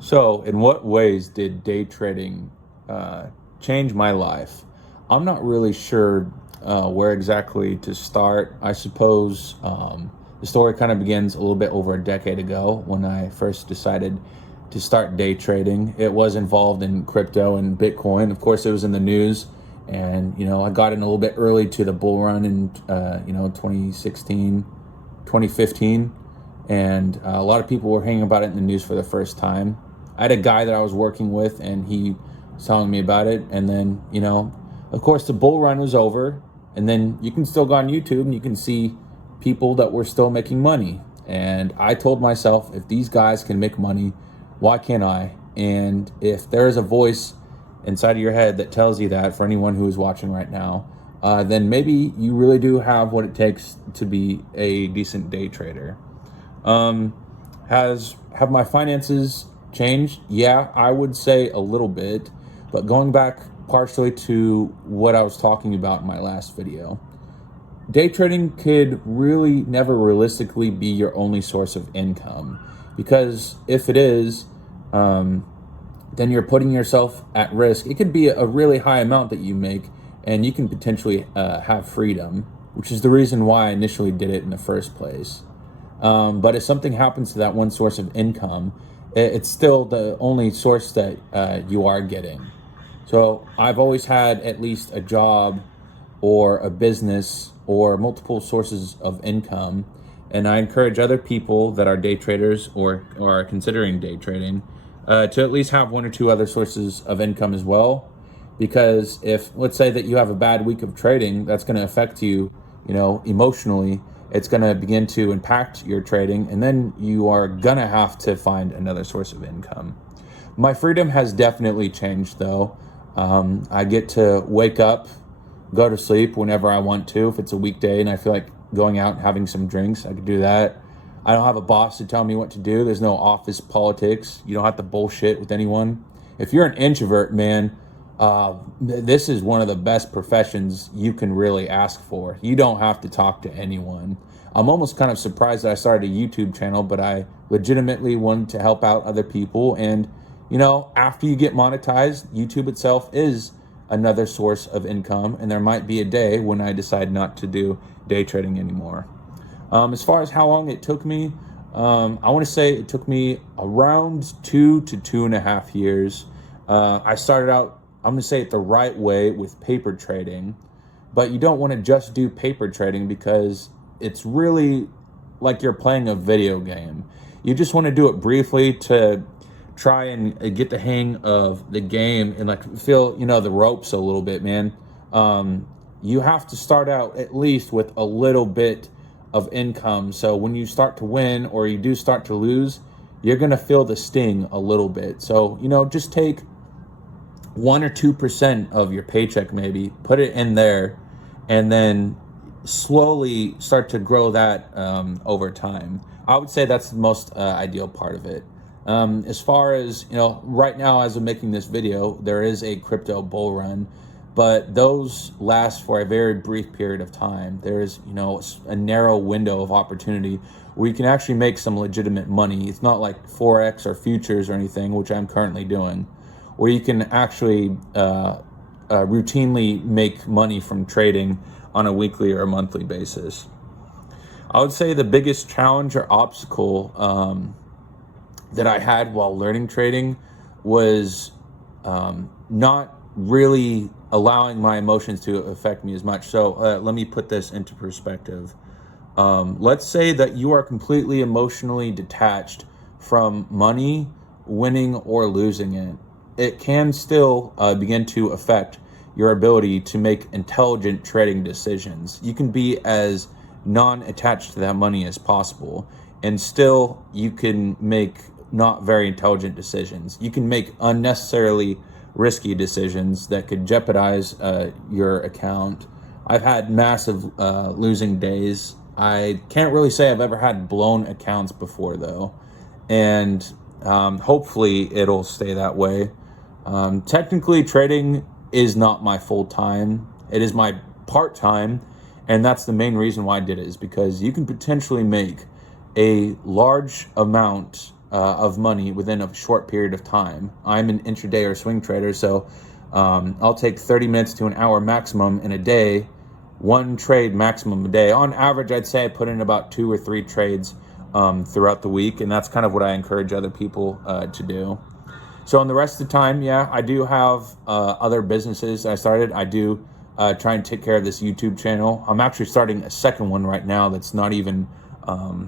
So, in what ways did day trading uh, change my life? I'm not really sure where exactly to start. I suppose the story kind of begins a little bit over a decade ago when I first decided to start day trading. It was involved in crypto and Bitcoin. Of course, it was in the news, and I got in a little bit early to the bull run in 2016, 2015, and a lot of people were hearing about it in the news for the first time. I had a guy that I was working with, and he was telling me about it. And then, of course, the bull run was over. And then you can still go on YouTube and you can see people that were still making money. And I told myself, if these guys can make money, why can't I? And if there is a voice inside of your head that tells you that, for anyone who is watching right now, then maybe you really do have what it takes to be a decent day trader. Um, have my finances changed? Yeah, I would say a little bit, but going back partially to what I was talking about in my last video, day trading could really never realistically be your only source of income, because if it is, um, then you're putting yourself at risk. It could be a really high amount that you make, and you can potentially have freedom, which is the reason why I initially did it in the first place. But if something happens to that one source of income, it's still the only source that you are getting. So I've always had at least a job or a business or multiple sources of income. And I encourage other people that are day traders or are considering day trading to at least have one or two other sources of income as well. Because if, let's say that you have a bad week of trading, that's going to affect you, emotionally. It's going to begin to impact your trading, and then you are going to have to find another source of income. My freedom has definitely changed, though. I get to wake up, go to sleep whenever I want to. If it's a weekday and I feel like going out and having some drinks, I could do that. I don't have a boss to tell me what to do. There's no office politics. You don't have to bullshit with anyone. If you're an introvert, man, this is one of the best professions you can really ask for. You don't have to talk to anyone. I'm almost kind of surprised that I started a YouTube channel, but I legitimately wanted to help out other people. And, after you get monetized, YouTube itself is another source of income. And there might be a day when I decide not to do day trading anymore. As far as how long it took me, I want to say it took me around 2 to 2.5 years. I started out, I'm going to say it the right way, with paper trading, but you don't want to just do paper trading because it's really like you're playing a video game. You just want to do it briefly to try and get the hang of the game and like feel, the ropes a little bit, man. You have to start out at least with a little bit of income. So when you start to win or you do start to lose, you're going to feel the sting a little bit. So, just take 1 or 2% of your paycheck, maybe put it in there, and then slowly start to grow that over time. I would say that's the most ideal part of it. As far as, right now, as I'm making this video, there is a crypto bull run, but those last for a very brief period of time. There's, a narrow window of opportunity where you can actually make some legitimate money. It's not like Forex or futures or anything, which I'm currently doing, where you can actually routinely make money from trading on a weekly or a monthly basis. I would say the biggest challenge or obstacle that I had while learning trading was not really allowing my emotions to affect me as much. So let me put this into perspective. Let's say that you are completely emotionally detached from money, winning or losing it. It can still begin to affect your ability to make intelligent trading decisions. You can be as non-attached to that money as possible, and still you can make not very intelligent decisions. You can make unnecessarily risky decisions that could jeopardize your account. I've had massive losing days. I can't really say I've ever had blown accounts before, though, and hopefully it'll stay that way. Technically, trading is not my full time. It is my part time, and that's the main reason why I did it, is because you can potentially make a large amount of money within a short period of time. I'm an intraday or swing trader, so I'll take 30 minutes to an hour maximum in a day, one trade maximum a day. On average, I'd say I put in about 2 or 3 trades throughout the week, and that's kind of what I encourage other people to do. So on the rest of the time, yeah, I do have other businesses I started. I do try and take care of this YouTube channel. I'm actually starting a second one right now that's not even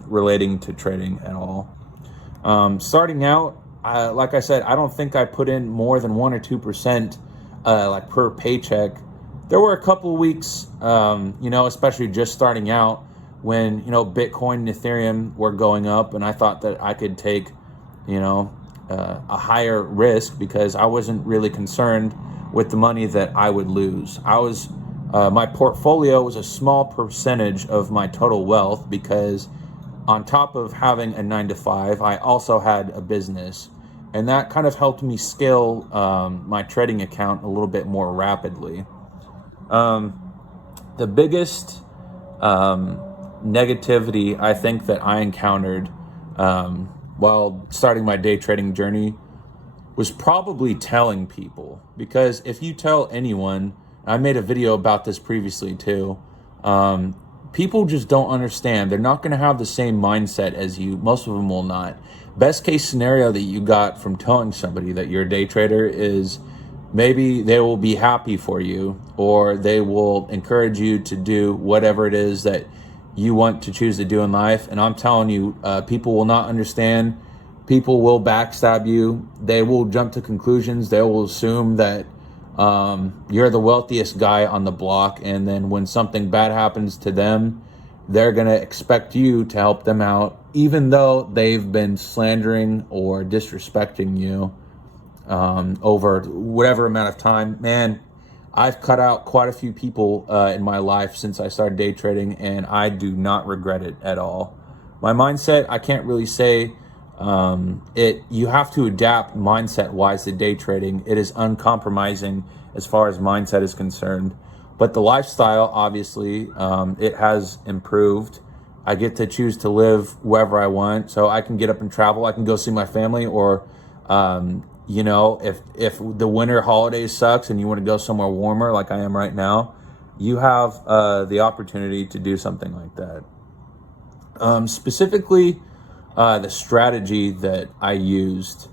relating to trading at all. Starting out, like I said, I don't think I put in more than 1 or 2% like per paycheck. There were a couple of weeks, especially just starting out when, Bitcoin and Ethereum were going up, and I thought that I could take, a higher risk because I wasn't really concerned with the money that I would lose. My portfolio was a small percentage of my total wealth because on top of having a 9-to-5, I also had a business, and that kind of helped me scale my trading account a little bit more rapidly. The biggest negativity I think that I encountered while starting my day trading journey was probably telling people, because if you tell anyone, I made a video about this previously too, people just don't understand. They're not going to have the same mindset as you. Most of them will not. Best case scenario that you got from telling somebody that you're a day trader is maybe they will be happy for you, or they will encourage you to do whatever it is that you want to choose to do in life. And I'm telling you, people will not understand. People will backstab you. They will jump to conclusions. They will assume that you're the wealthiest guy on the block, and then when something bad happens to them, they're going to expect you to help them out, even though they've been slandering or disrespecting you over whatever amount of time. Man, I've cut out quite a few people in my life since I started day trading, and I do not regret it at all. My mindset, I can't really say you have to adapt mindset wise to day trading. It is uncompromising as far as mindset is concerned, but the lifestyle, obviously, it has improved. I get to choose to live wherever I want, so I can get up and travel. I can go see my family, or if the winter holidays sucks and you want to go somewhere warmer like I am right now, you have the opportunity to do something like that. Specifically, the strategy that I used,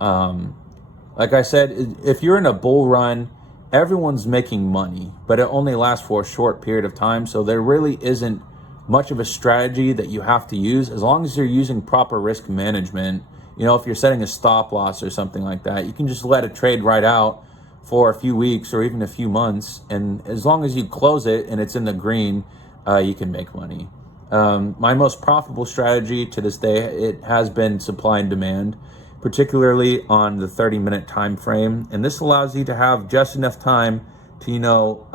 like I said, if you're in a bull run, everyone's making money, but it only lasts for a short period of time. So there really isn't much of a strategy that you have to use, as long as you're using proper risk management. If you're setting a stop loss or something like that, you can just let a trade ride out for a few weeks or even a few months, and as long as you close it and it's in the green, you can make money. My most profitable strategy to this day, it has been supply and demand, particularly on the 30-minute time frame. And this allows you to have just enough time to,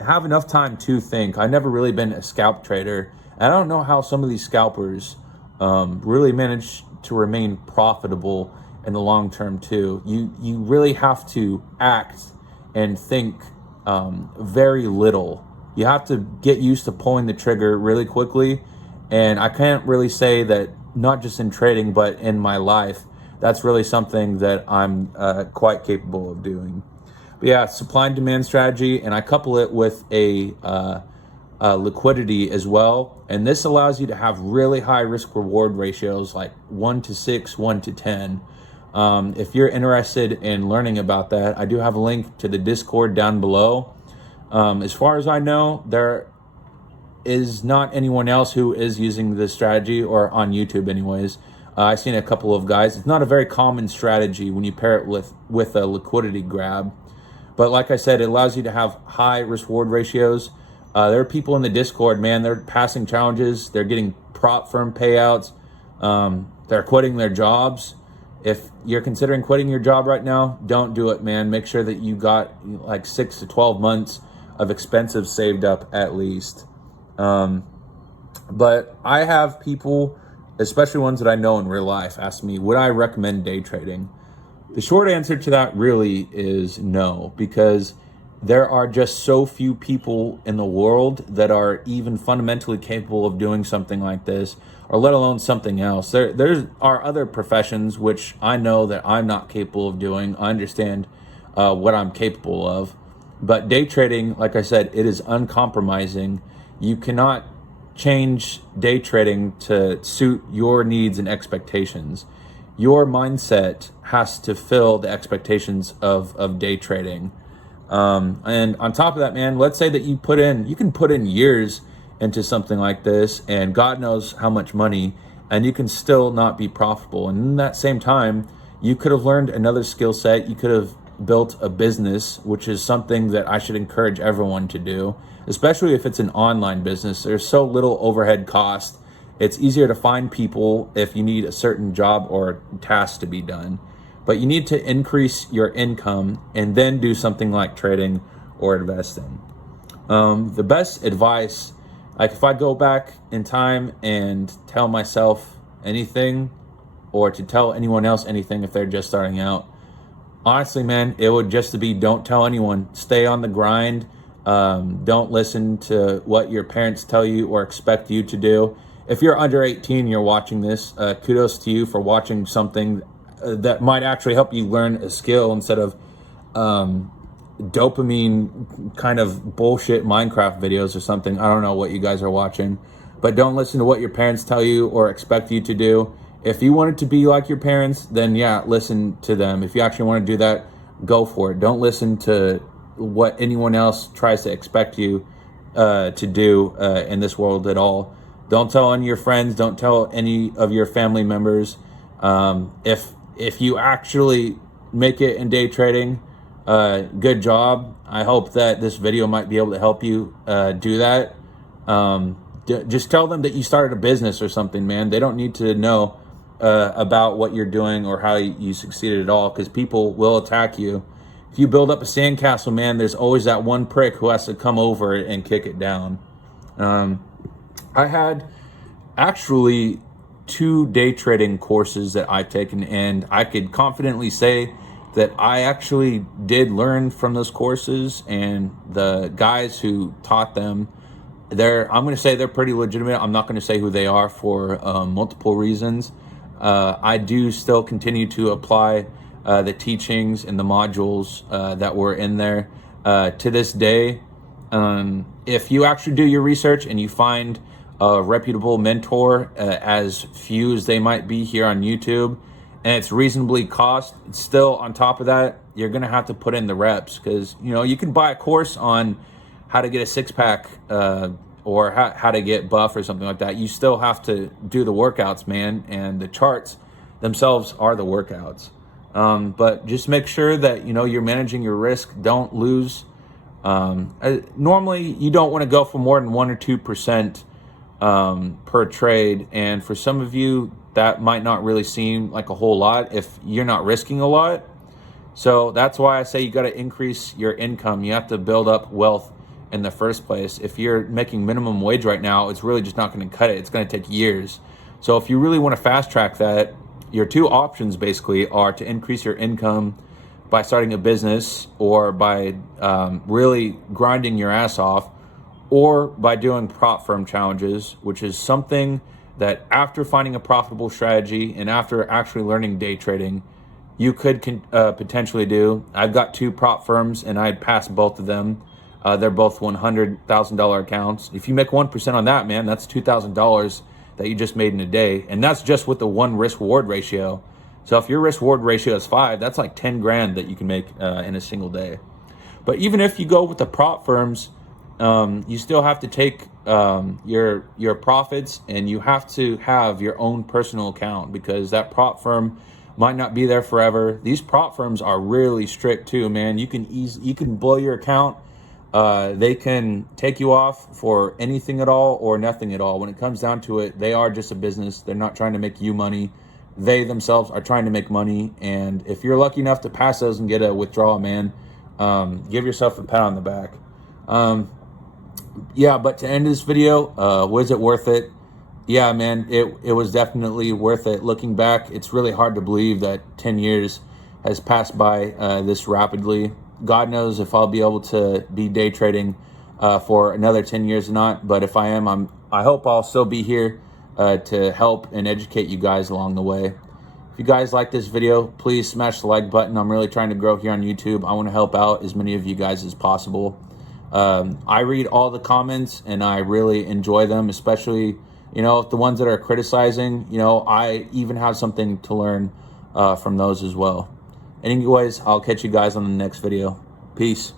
have enough time to think. I've never really been a scalp trader. I don't know how some of these scalpers really manage to remain profitable in the long term too. You really have to act and think very little. You have to get used to pulling the trigger really quickly. And I can't really say that, not just in trading, but in my life, that's really something that I'm quite capable of doing. But yeah, supply and demand strategy, and I couple it with a liquidity as well. And this allows you to have really high risk reward ratios, like 1-to-6, 1-to-10. If you're interested in learning about that, I do have a link to the Discord down below. As far as I know, there is not anyone else who is using this strategy, or on YouTube anyways. I've seen a couple of guys. It's not a very common strategy when you pair it with a liquidity grab. But like I said, it allows you to have high risk reward ratios. There are people in the Discord, man, they're passing challenges. They're getting prop firm payouts. They're quitting their jobs. If you're considering quitting your job right now, don't do it, man. Make sure that you got like 6 to 12 months of expenses saved up at least. But I have people, especially ones that I know in real life, ask me, would I recommend day trading? The short answer to that really is no, because there are just so few people in the world that are even fundamentally capable of doing something like this. or let alone something else. There are other professions which I know that I'm not capable of doing. I understand what I'm capable of. But day trading, like I said, it is uncompromising. You cannot change day trading to suit your needs and expectations. Your mindset has to fill the expectations of day trading. And on top of that, man, let's say that you can put in years into something like this, and God knows how much money, and you can still not be profitable. And in that same time, you could have learned another skill set. You could have built a business, which is something that I should encourage everyone to do, especially if it's an online business. There's so little overhead cost. It's easier to find people if you need a certain job or task to be done. But you need to increase your income and then do something like trading or investing. The best advice, like if I go back in time and tell myself anything, or to tell anyone else anything if they're just starting out, honestly, man, it would just be don't tell anyone. Stay on the grind. Don't listen to what your parents tell you or expect you to do. If you're under 18, you're watching this, kudos to you for watching something that might actually help you learn a skill instead of dopamine kind of bullshit Minecraft videos or something. I don't know what you guys are watching, but don't listen to what your parents tell you or expect you to do. If you want it to be like your parents, then yeah, listen to them. If you actually want to do that, go for it. Don't listen to what anyone else tries to expect you to do in this world at all. Don't tell any of your friends. Don't tell any of your family members. If you actually make it in day trading, good job. I hope that this video might be able to help you do that. Just tell them that you started a business or something, man. They don't need to know about what you're doing or how you succeeded at all, because people will attack you. If you build up a sandcastle, man, there's always that one prick who has to come over and kick it down. I had actually 2 day trading courses that I've taken, and I could confidently say that I actually did learn from those courses, and the guys who taught them, I'm going to say they're pretty legitimate. I'm not going to say who they are for multiple reasons. I do still continue to apply the teachings and the modules that were in there to this day. If you actually do your research and you find a reputable mentor, as few as they might be here on YouTube, and it's reasonably cost, still on top of that, you're gonna have to put in the reps, because you can buy a course on how to get a six-pack or how to get buff or something like that. You still have to do the workouts, man, and the charts themselves are the workouts. But just make sure that you're managing your risk. Don't lose. Normally you don't want to go for more than 1 or 2% per trade, and for some of you that might not really seem like a whole lot if you're not risking a lot. So that's why I say you got to increase your income. You have to build up wealth in the first place. If you're making minimum wage right now, it's really just not going to cut it. It's going to take years. So if you really want to fast track that, your 2 options basically are to increase your income by starting a business, or by really grinding your ass off, or by doing prop firm challenges, which is something that after finding a profitable strategy and after actually learning day trading, you could potentially do. I've got 2 prop firms and I'd pass both of them. They're both $100,000 accounts. If you make 1% on that, man, that's $2,000 that you just made in a day. And that's just with the 1 risk reward ratio. So if your risk reward ratio is 5, that's like 10 grand that you can make in a single day. But even if you go with the prop firms, you still have to take your profits, and you have to have your own personal account, because that prop firm might not be there forever. These prop firms are really strict too, man. You can blow your account. They can take you off for anything at all or nothing at all. When it comes down to it, they are just a business. They're not trying to make you money. They themselves are trying to make money. And if you're lucky enough to pass those and get a withdrawal, man, give yourself a pat on the back. Yeah, but to end this video, was it worth it? Yeah, man, it was definitely worth it. Looking back, it's really hard to believe that 10 years has passed by this rapidly. God knows if I'll be able to be day trading for another 10 years or not. But if I am, I hope I'll still be here to help and educate you guys along the way. If you guys like this video, please smash the like button. I'm really trying to grow here on YouTube. I want to help out as many of you guys as possible. I read all the comments and I really enjoy them, especially, you know, the ones that are criticizing. You know, I even have something to learn from those as well. Anyways, I'll catch you guys on the next video. Peace.